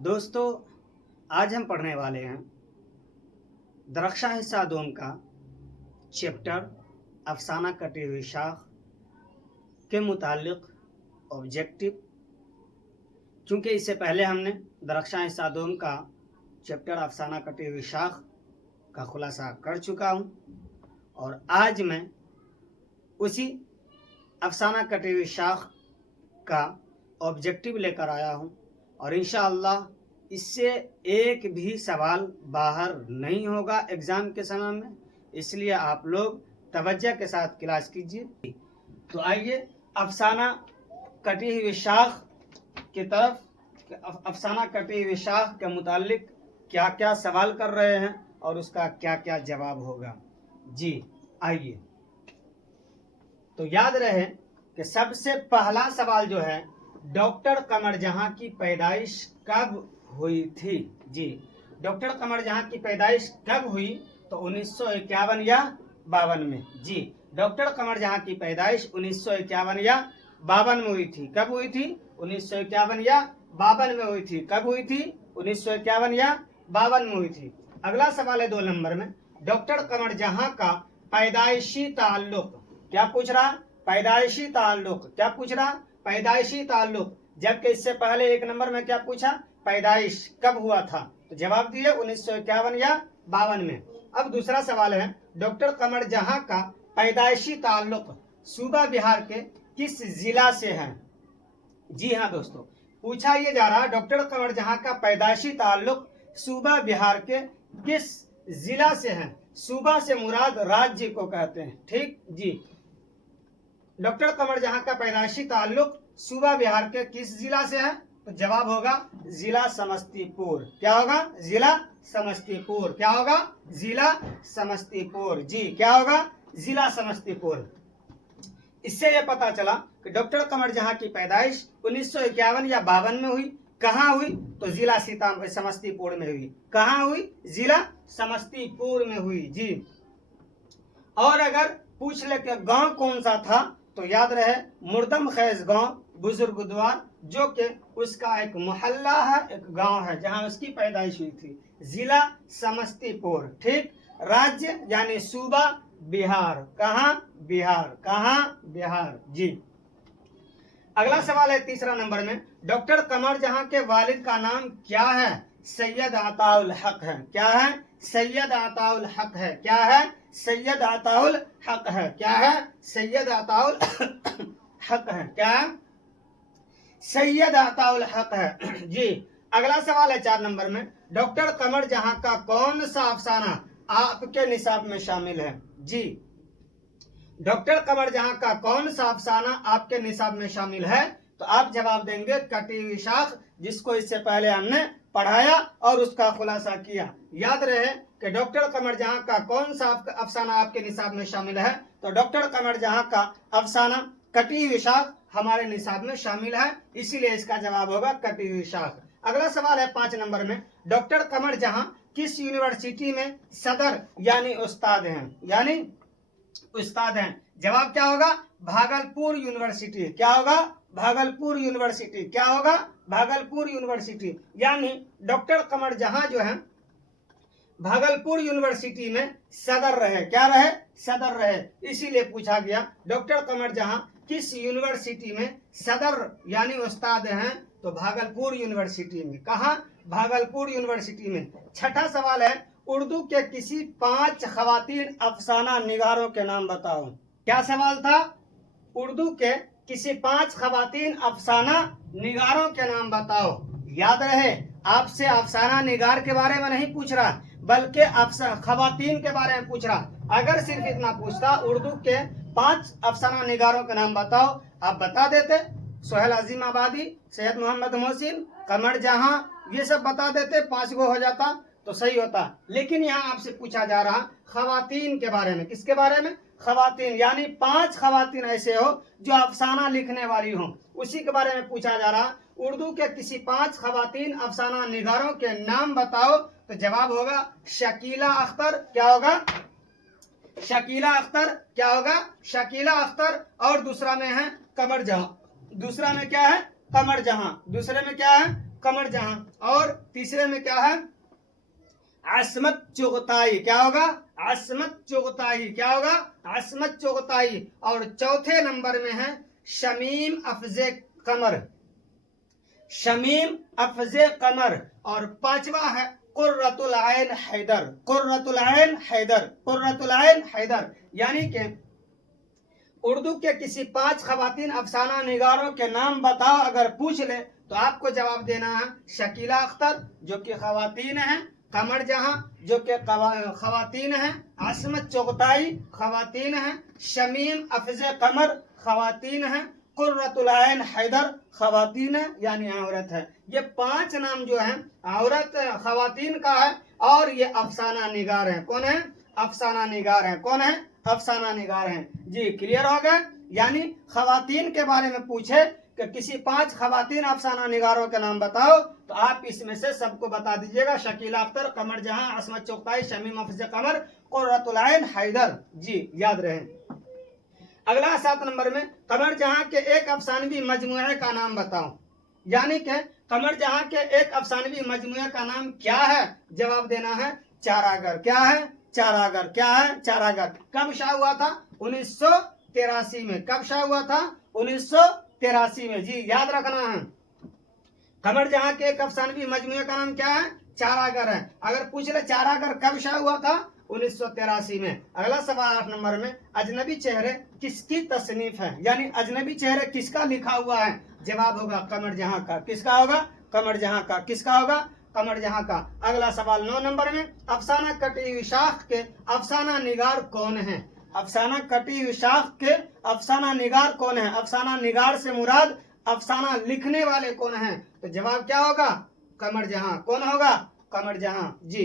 दोस्तों, आज हम पढ़ने वाले हैं दरख्शा हिस्सा दोम का चैप्टर अफसाना कटी हुई शाख के मुतालिक ऑब्जेक्टिव। क्योंकि इससे पहले हमने दरख्शा हिस्सा दोम का चैप्टर अफसाना कटी हुई शाख का खुलासा कर चुका हूं और आज मैं उसी अफसाना कटी हुई शाख का ऑब्जेक्टिव लेकर आया हूं और इंशाअल्लाह इससे एक भी सवाल बाहर नहीं होगा एग्ज़ाम के समय में, इसलिए आप लोग तवज्जो के साथ क्लास कीजिए। तो आइए अफसाना कटी हुई शाख की तरफ। अफसाना कटी हुई शाख के मुतालिक क्या क्या सवाल कर रहे हैं और उसका क्या क्या जवाब होगा। जी आइए। तो याद रहे कि सबसे पहला सवाल जो है, डॉक्टर कमर जहां की पैदाइश कब हुई थी। जी, डॉक्टर कमर जहां की पैदाइश कब हुई? तो 1951 या 52 में। जी, डॉक्टर कमर जहां की पैदाइश 1951 या 52 में हुई थी। कब हुई थी? 1951 या 52 में हुई थी। कब हुई थी? 1951 या 52 में हुई थी। अगला सवाल है 2 नंबर में, डॉक्टर कमर जहां का पैदाइशी ताल्लुक। क्या पूछ रहा? पैदाइशी ताल्लुक। क्या पूछ रहा? पैदाइशी ताल्लुक। जबकि इससे पहले 1 नंबर में क्या पूछा? पैदाइश कब हुआ था। तो जवाब दिए 1951 या 52 में। अब दूसरा सवाल है, डॉक्टर कमर जहां का पैदाइशी ताल्लुक सूबा बिहार के किस जिला से है। जी हाँ दोस्तों, पूछा ये जा रहा, डॉक्टर कमर जहां का पैदाइशी ताल्लुक सूबा बिहार के किस जिला से है। सूबा से मुराद राज्य को कहते हैं। ठीक जी, डॉक्टर कमर जहां का पैदाइशी ताल्लुक सूबा बिहार के किस जिला से है? तो जवाब होगा जिला समस्तीपुर। क्या होगा? जिला समस्तीपुर। क्या होगा? जिला समस्तीपुर। जी, क्या होगा? जिला समस्तीपुर। इससे यह पता चला कि डॉक्टर कमर जहां की पैदाइश 1951 या 52 में हुई। कहाँ हुई? तो जिला समस्तीपुर में हुई। कहाँ हुई? जिला समस्तीपुर में हुई। जी, और अगर पूछ ले कि गांव कौन सा था, तो याद रहे मुर्दम खैज गांव बुजुर्ग द्वार, जो कि उसका एक मोहल्ला है, एक गांव है जहां उसकी पैदाइश हुई थी। जिला समस्तीपुर। ठीक, राज्य यानी सूबा बिहार। कहां? बिहार। कहां? बिहार। जी, अगला सवाल है 3 नंबर में, डॉक्टर कमर जहां के वालिद का नाम क्या है? सैयद अताउल हक है। क्या है? सैयद अताउल हक है। क्या है? सैयद अताउल हक है। क्या है? सैयद अताउल हक है। क्या? सैयद अताउल हक है। जी, अगला सवाल है 4 नंबर में, डॉक्टर कमर जहां का कौन सा अफसाना आपके निसाब में शामिल है। जी, डॉक्टर कमर जहां का कौन सा अफसाना आपके निसाब में शामिल है? तो आप जवाब देंगे कटी हुई शाख, जिसको इससे पहले हमने पढ़ाया और उसका खुलासा किया। याद रहे कि डॉक्टर कमर जहां का कौन सा अफसाना आपके निसाब में शामिल है। तो डॉक्टर कमर जहां का अफसाना कटी हुई शाख हमारे निसाब में शामिल है, इसीलिए इसका जवाब होगा कटी हुई शाख। अगला सवाल है 5 नंबर में, डॉक्टर कमर जहां किस यूनिवर्सिटी में सदर यानी उस्ताद हैं। यानी उस्ताद हैं। जवाब क्या होगा? भागलपुर यूनिवर्सिटी। क्या होगा? भागलपुर यूनिवर्सिटी। क्या होगा? भागलपुर यूनिवर्सिटी। यानी डॉक्टर कमर जहां जो है भागलपुर यूनिवर्सिटी में सदर रहे। क्या रहे? सदर रहे। इसीलिए पूछा गया डॉक्टर कमर जहां किस यूनिवर्सिटी में सदर यानी उस्ताद हैं। तो भागलपुर यूनिवर्सिटी में। कहा? भागलपुर यूनिवर्सिटी में। 6ठा सवाल है, उर्दू के किसी 5 खवातीन अफसाना निगारों के नाम बताओ। क्या सवाल था? उर्दू के किसी 5 खवातीन अफसाना निगारों के नाम बताओ। याद रहे, आपसे अफसाना निगार के बारे में नहीं पूछ रहा, बल्कि खवातीन के बारे में पूछ रहा। अगर सिर्फ इतना पूछता उर्दू के 5 अफसाना निगारों के नाम बताओ, आप बता देते। सोहेल अजीम आबादी, सैयद मोहम्मद मोहसिन, कमर जहां, ये सब बता देते, 5 गो हो जाता तो सही होता। लेकिन यहाँ आपसे पूछा जा रहा खवातीन के बारे में। किसके बारे में? खवातीन, यानी 5 खवातीन ऐसे हो जो अफसाना लिखने वाली हो, उसी के बारे में पूछा जा रहा। उर्दू के किसी 5 खवातीन अफसाना निगारों के नाम बताओ। तो जवाब होगा शकीला अख्तर। क्या होगा? शकीला अख्तर। क्या होगा? शकीला अख्तर। और दूसरा में है कमर जहां। दूसरा में क्या है? कमर जहां। दूसरे में क्या है? कमर जहां। और तीसरे में क्या है? असमत चुगताई। क्या होगा? असमत चुगताई। क्या होगा? असमत चुगताई। और चौथे नंबर में है शमीम अफजे कमर। शमीम अफजे कमर। और पांचवा है कुर्रतुल ऐन हैदर। कुर्रतुल ऐन हैदर। कुर्रतुल ऐन हैदर यानी कि उर्दू के किसी 5 खवातीन अफसाना निगारों के नाम बताओ अगर पूछ ले तो आपको जवाब देना है शकीला अख्तर जो कि खवातीन हैं, कमर जहां जो कि खवातीन हैं, असमत चुगताई खवातीन हैं, शमीम अफजे कमर खवातीन हैं, कुर्रतुल ऐन हैदर खवातीन है यानी औरत है। ये 5 नाम जो है औरत खवातीन का है और ये अफसाना निगार है। कौन है? अफसाना निगार है। कौन है? अफसाना निगार हैं। जी क्लियर हो गया? यानी खवातीन के बारे में पूछे कि किसी 5 खवातीन अफसाना निगारों के नाम बताओ तो आप इसमें से सबको बता दीजिएगा। शकीला अख्तर, कमर जहां, असमत चुगताई, शमीम अफजे कमर, कुर्रतुल ऐन हैदर। जी याद रहे। अगला 7 नंबर में कमर जहां के एक अफसानवी मजमुए का नाम बताओ। यानी कि कमर जहां के एक अफसानवी मजमुए का नाम क्या है? जवाब देना है चारागर। क्या है? चारागर। क्या है? चारागर। कब शाया हुआ था? 1983 में। कब शाया हुआ था? 1983 में। जी याद रखना है। कमर जहां के एक अफसानवी मजमुए का नाम क्या है? चारागर है। अगर पूछ ले चारागर कब शाया हुआ था? 1983 में। अगला सवाल 8 नंबर में अजनबी चेहरे किसकी तसनीफ है? यानी अजनबी चेहरे किसका लिखा हुआ है? जवाब होगा कमर जहां का। किसका होगा? कमर जहां का। किसका होगा? कमर जहां का। अगला सवाल 9 नंबर में अफसाना कटी हुई शाख के अफसाना निगार कौन है? अफसाना कटी हुई शाख के अफसाना निगार कौन है? अफसाना निगार से मुराद अफसाना लिखने वाले कौन हैं? तो जवाब क्या होगा? कमर जहां। कौन होगा? कमर जहां। जी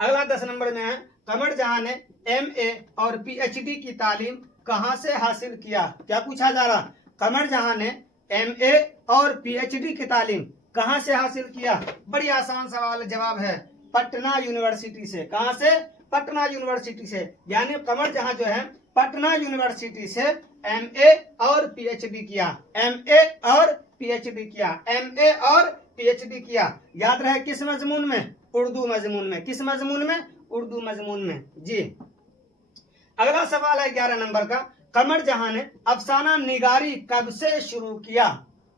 अगला 10 नंबर में है कमर जहां ने MA और PhD की तालीम कहां से हासिल किया? क्या पूछा जा रहा? कमर जहां ने MA और PhD की तालीम कहां से हासिल किया? बड़ी आसान सवाल, जवाब है पटना यूनिवर्सिटी से। कहां से? पटना यूनिवर्सिटी से। यानी कमर जहां जो है पटना यूनिवर्सिटी से MA और PhD किया। MA और PhD किया। MA और PhD किया। याद रहे किस मजमून में? उर्दू मजमून में। किस मजमून में? उर्दू मजमून में। जी अगला सवाल है 11 नंबर का कमर जहां ने अफसाना निगारी कब से शुरू किया?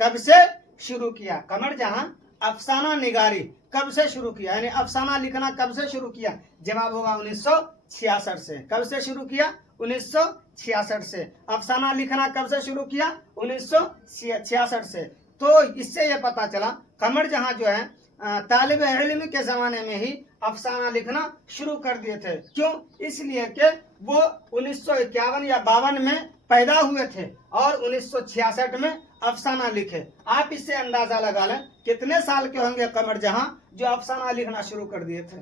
कब से शुरू किया? कमर जहां अफसाना निगारी कब से शुरू किया यानी अफसाना लिखना कब से शुरू किया? जवाब होगा 1966 से। कब से शुरू किया? 1966 से। अफसाना लिखना कब से शुरू किया? 1966 से। तो इससे यह पता चला कमर जहां जो है तालिब इल्म के जमाने में ही अफसाना लिखना शुरू कर दिए थे। क्यों? इसलिए कि वो 1951 या 52 में पैदा हुए थे और 1966 में अफसाना लिखे। आप इससे अंदाजा लगा लें कितने साल के होंगे कमर जहां जो अफसाना लिखना शुरू कर दिए थे।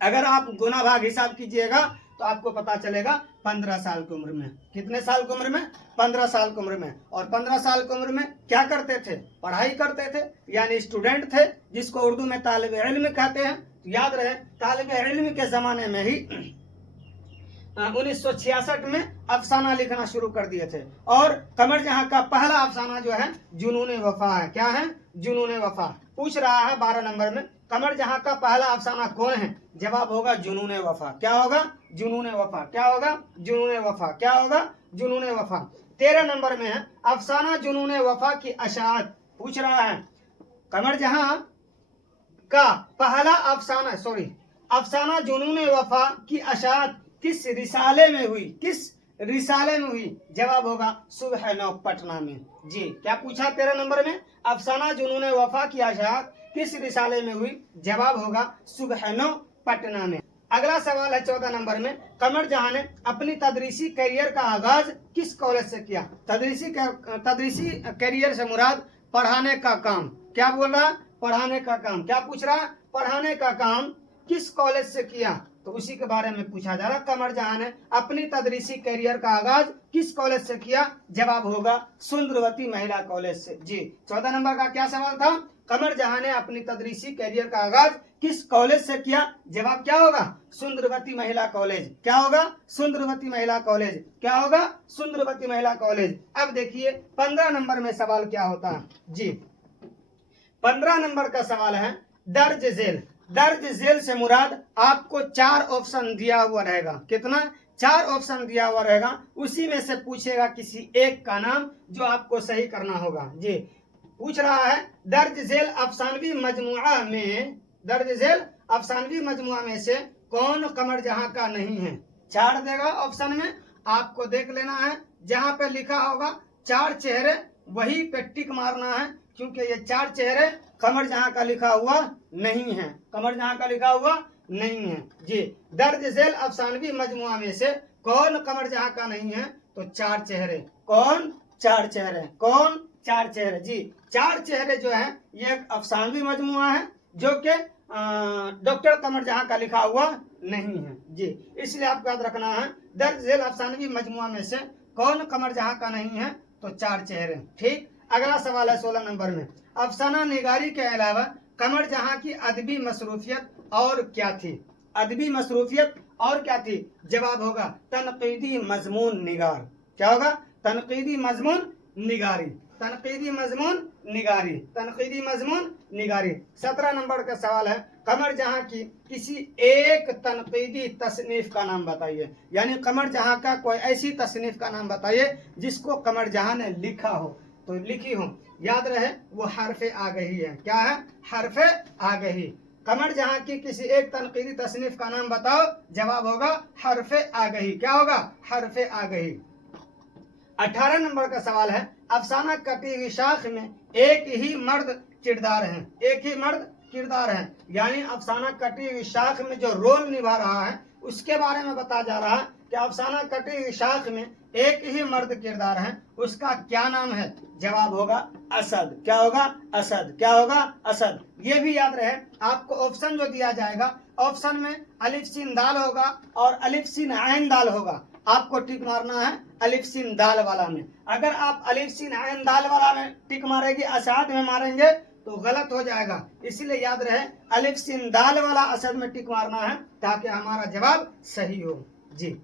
अगर आप गुना भाग हिसाब कीजिएगा तो आपको पता चलेगा 15 साल की उम्र में। कितने साल की उम्र में? 15 साल की उम्र में। और 15 साल की उम्र में क्या करते थे? पढ़ाई करते थे यानी स्टूडेंट थे, जिसको उर्दू में तालिब इल्म कहते हैं। तो याद रहे तालिब इल्म के जमाने में ही 1966 में अफसाना लिखना शुरू कर दिए थे। और कमर जहां का पहला अफसाना जो है जुनून वफा है। क्या है? जुनून वफा। पूछ रहा है 12 नंबर में कमर जहां का पहला अफसाना कौन है? जवाब होगा जुनून वफा। क्या होगा? जुनून वफा। क्या होगा? जुनून वफा। क्या होगा? जुनून वफा। 13 नंबर में है अफसाना जुनून वफा की अशात। पूछ रहा है कमर जहां का पहला अफसाना जुनून वफा की अशात किस रिसाले में हुई? किस रिसाले में हुई? जवाब होगा सुबह नौ पटना में। जी क्या पूछा 13 नंबर में? अफसाना जुनून वफा की अशात किस रिसाले में हुई? जवाब होगा सुबह नौ पटना में। अगला सवाल है 14 नंबर में कमर जहां ने अपनी तदरीसी करियर का आगाज किस कॉलेज से किया? तदरीसी करियर से मुराद पढ़ाने का काम। क्या बोल रहा? पढ़ाने का काम। क्या पूछ रहा? पढ़ाने का काम किस कॉलेज से किया? तो उसी के बारे में पूछा जा रहा। कमर जहां ने अपनी तदरीसी करियर का आगाज किस कॉलेज से किया? जवाब होगा सुंदरवती महिला कॉलेज से। जी 14 नंबर का क्या सवाल था? कमर जहां ने अपनी तदरीसी करियर का आगाज किस कॉलेज से किया? जवाब क्या होगा? सुंदरवती महिला कॉलेज। क्या होगा? सुंदरवती महिला कॉलेज। क्या होगा? सुंदरवती महिला कॉलेज। अब देखिए 15 नंबर में सवाल क्या होता है। जी 15 नंबर का सवाल है दर्ज झेल। दर्ज झेल से मुराद आपको 4 ऑप्शन दिया हुआ रहेगा। कितना? 4 ऑप्शन दिया हुआ रहेगा, उसी में से पूछेगा किसी एक का नाम जो आपको सही करना होगा। जी, पूछ रहा है दर्ज झेल अफसानवी मजमुआ में, दर्ज झेल अफसानवी मजमुआ में से कौन कमर जहां का नहीं है। 4 देगा ऑप्शन में, आपको देख लेना है, जहां पे लिखा होगा 4 चेहरे वही पे टिक मारना है, क्योंकि ये 4 चेहरे कमर जहां का लिखा हुआ नहीं है, कमर जहां का लिखा हुआ नहीं है। जी, दर्ज झेल अफसानवी मजमुआ में से कौन कमर जहां का नहीं है, तो 4 चेहरे। कौन? 4 चेहरे। कौन? 4 चेहरे। जी, 4 चेहरे जो है ये एक अफसानवी मजमुआ है जो कि डॉक्टर कमर जहां का लिखा हुआ नहीं है। जी, इसलिए आपको याद रखना है दर्ज झेल अफसानवी मजमुआ में से कौन कमर जहां का नहीं है, तो 4 चेहरे। ठीक, अगला सवाल है 16 नंबर में, अफसाना निगारी के अलावा कमर जहां की अदबी मसरूफियत और क्या थी। अदबी मसरूफियत और क्या थी? जवाब होगा तनकीदी मजमून निगार। क्या होगा? तनकीदी मजमून निगारी। तनकीदी मजमून निगारी। तनकीदी मजमून निगारी। 17 नंबर का सवाल है कमर जहां की किसी एक तनकीदी तसनीफ का नाम बताइए। यानी कमर जहां का कोई ऐसी तसनीफ का नाम बताइए जिसको कमर जहां ने लिखा हो, तो लिखी हो, याद रहे वो हरफे आ गई है। क्या है? हरफे आ गई। कमर जहां की किसी एक तनकीदी तसनीफ का नाम बताओ, जवाब होगा हरफे आ गई। क्या होगा? हरफे आ गई। 18 नंबर का सवाल है अफसाना कटी हुई शाख में एक ही मर्द किरदार है। एक ही मर्द किरदार है, यानी अफसाना कटी हुई शाख में जो रोल निभा रहा है उसके बारे में बताया जा रहा है कि अफसाना कटी हुई शाख में एक ही मर्द किरदार है, उसका क्या नाम है। जवाब होगा असद। क्या होगा? असद। क्या होगा? असद। ये भी याद रहे, आपको ऑप्शन जो दिया जाएगा, ऑप्शन में अलिफ सीन दाल होगा और अलिफ सीन आइन दाल होगा। आपको टिक मारना है अलिफ सीन दाल वाला में। अगर आप अलिफ सीन आइन दाल वाला में टिक मारेंगे, असद में मारेंगे तो गलत हो जाएगा। इसलिए याद रहे अलिफ सीन दाल वाला असद में टिक मारना है ताकि हमारा जवाब सही हो। जी,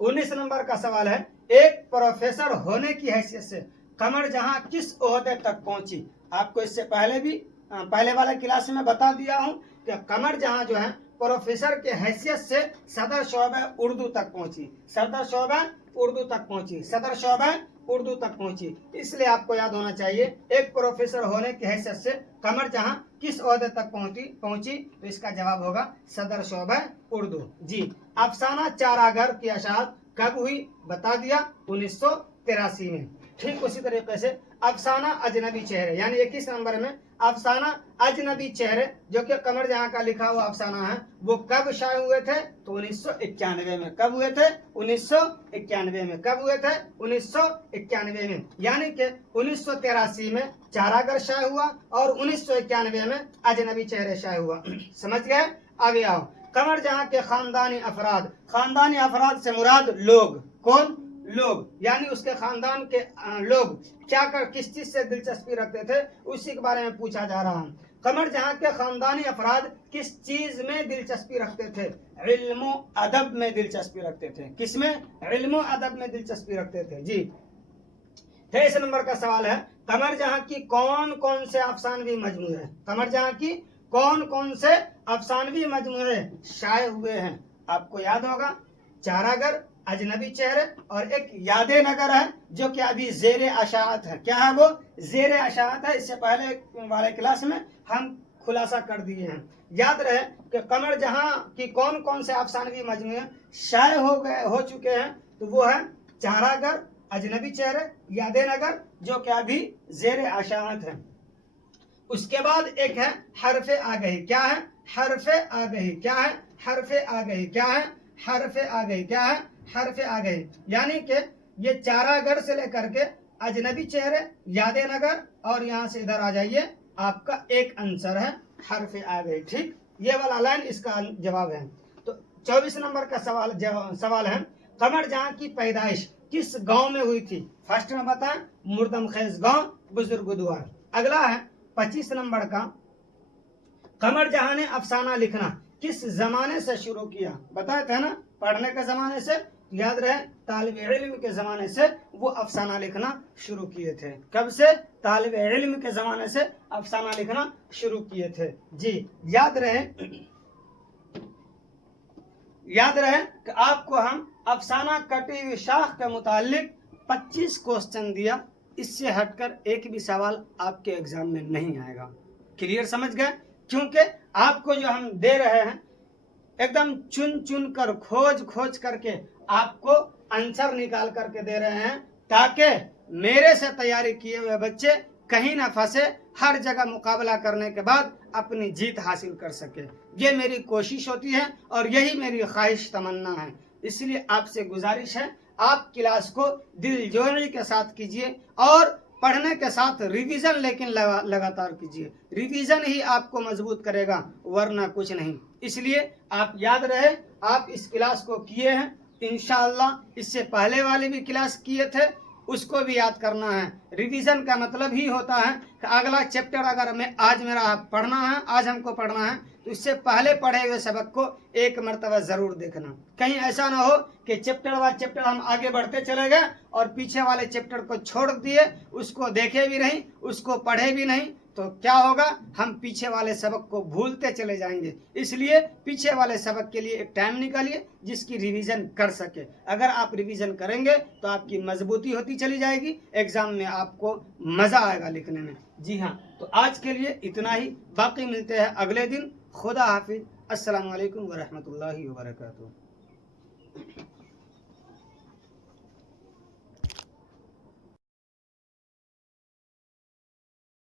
19 नंबर का सवाल है एक प्रोफेसर होने की हैसियत से कमर जहां किस ओहदे तक पहुंची। आपको इससे पहले भी पहले वाला क्लास में बता दिया हूं कि कमर जहां जो है प्रोफेसर के हैसियत से सदर शोबे उर्दू तक पहुंची। सदर शोबे उर्दू तक पहुंची। सदर शोबे उर्दू तक पहुंची। इसलिए आपको याद होना चाहिए एक प्रोफेसर होने की हैसियत से कमर जहां किस ओहदे तक पहुंची, तो इसका जवाब होगा सदर शोबे उर्दू। जी, अफसाना चारागर की अशात कब हुई, बता दिया 1983 में। ठीक उसी तरीके से अफसाना अजनबी चेहरे, यानी 21 नंबर में अफसाना अजनबी चेहरे जो कि कमर जहां का लिखा हुआ अफसाना है, वो कब शाये हुए थे, तो 1991 में। कब हुए थे? 1991 में। कब हुए थे? 1991 में। यानी कि 1983 में चारागर शाये हुआ और 1991 में अजनबी चेहरे शाये हुआ। समझ गए? आगे आओ। कमर जहां के खानदानी अफराद, खानदानी अफराद से मुराद लोग। कौन? लोग, यानी उसके खानदान के लोग क्या कर किस चीज से दिलचस्पी रखते थे, उसी के बारे में पूछा जा रहा है। कमर जहां के खानदानी अफराद किस चीज में दिलचस्पी रखते थे? इल्म अदब में दिलचस्पी रखते थे। किसमें? इल्म अदब में दिलचस्पी रखते थे। जी, 23 नंबर का सवाल है कमर जहां की कौन कौन से अफसानवी मजमूए, कमर जहां की कौन कौन से अफसानवी मजमूए शाये हुए हैं। आपको याद होगा चारागर, अजनबी चेहरे और एक यादे नगर है जो कि अभी जेरे अशात है। क्या है वो? जेरे अशात है। इससे पहले वाले क्लास में हम खुलासा कर दिए हैं। याद रहे कि कमर जहां की कौन कौन से अफसानवी मजमूए शाये हो चुके हैं, तो वो है चारागर, अजनबी चेहरे, यादे नगर जो कि अभी जेरे अशात है। उसके बाद एक है हरफे आ गई। क्या है? हरफे आ गई। क्या है? हरफे आ गई। क्या है? हरफे आ गई। क्या है? हरफे आ गई। यानी कि ये चारागढ़ से लेकर के अजनबी चेहरे, यादे नगर और यहाँ से इधर आ जाइए, आपका एक आंसर है हरफे आ गई। ठीक, ये वाला लाइन इसका जवाब है। तो 24 नंबर का सवाल है कमर जहां की पैदाइश किस गांव में हुई थी। फर्स्ट में बताएं मुर्दम खेज गांव, बुजुर्गद्वार। अगला है 25 नंबर का कमर जहां ने अफसाना लिखना किस जमाने से शुरू किया। बताए थे ना पढ़ने के जमाने से, याद रहे तालिब इल्म के ज़माने से वो अफसाना लिखना शुरू किए थे। कब से? तालिब इल्म के ज़माने से अफसाना लिखना शुरू किए थे। जी याद रहे कि आपको हम अफसाना कटी हुई शाख के मुतालिक 25 क्वेश्चन दिया, इससे हटकर एक भी सवाल आपके एग्जाम में नहीं आएगा। क्लियर समझ गए? क्योंकि आपको जो हम दे रहे हैं एकदम चुन चुन कर खोज करके आपको आंसर निकाल करके दे रहे हैं, ताकि मेरे से तैयारी किए हुए बच्चे कहीं ना फंसे, हर जगह मुकाबला करने के बाद अपनी जीत हासिल कर सके। ये मेरी कोशिश होती है और यही मेरी ख्वाहिश तमन्ना है। इसलिए आपसे गुजारिश है, आप क्लास को दिलजोई के साथ कीजिए और पढ़ने के साथ रिवीजन लेकिन लगातार कीजिए। रिवीजन ही आपको मजबूत करेगा, वरना कुछ नहीं। इसलिए आप याद रहे, आप इस क्लास को किए हैं, इंशाअल्लाह इससे पहले वाले भी क्लास किए थे, उसको भी याद करना है। रिवीजन का मतलब ही होता है कि अगला चैप्टर अगर आज मेरा पढ़ना है, आज हमको पढ़ना है, तो इससे पहले पढ़े हुए सबक को एक मरतबा ज़रूर देखना। कहीं ऐसा ना हो कि चैप्टर वाइज चैप्टर हम आगे बढ़ते चले गए और पीछे वाले चैप्टर को छोड़ दिए, उसको देखे भी नहीं, उसको पढ़े भी नहीं, तो क्या होगा? हम पीछे वाले सबक को भूलते चले जाएंगे। इसलिए पीछे वाले सबक के लिए एक टाइम निकालिए जिसकी रिवीजन कर सके। अगर आप रिवीजन करेंगे तो आपकी मजबूती होती चली जाएगी, एग्जाम में आपको मज़ा आएगा लिखने में। जी हाँ, तो आज के लिए इतना ही, बाकी मिलते हैं अगले दिन। खुदा हाफिज। अस्सलामु अलैकुम वरहमतुल्लाहि वबरकातुहू।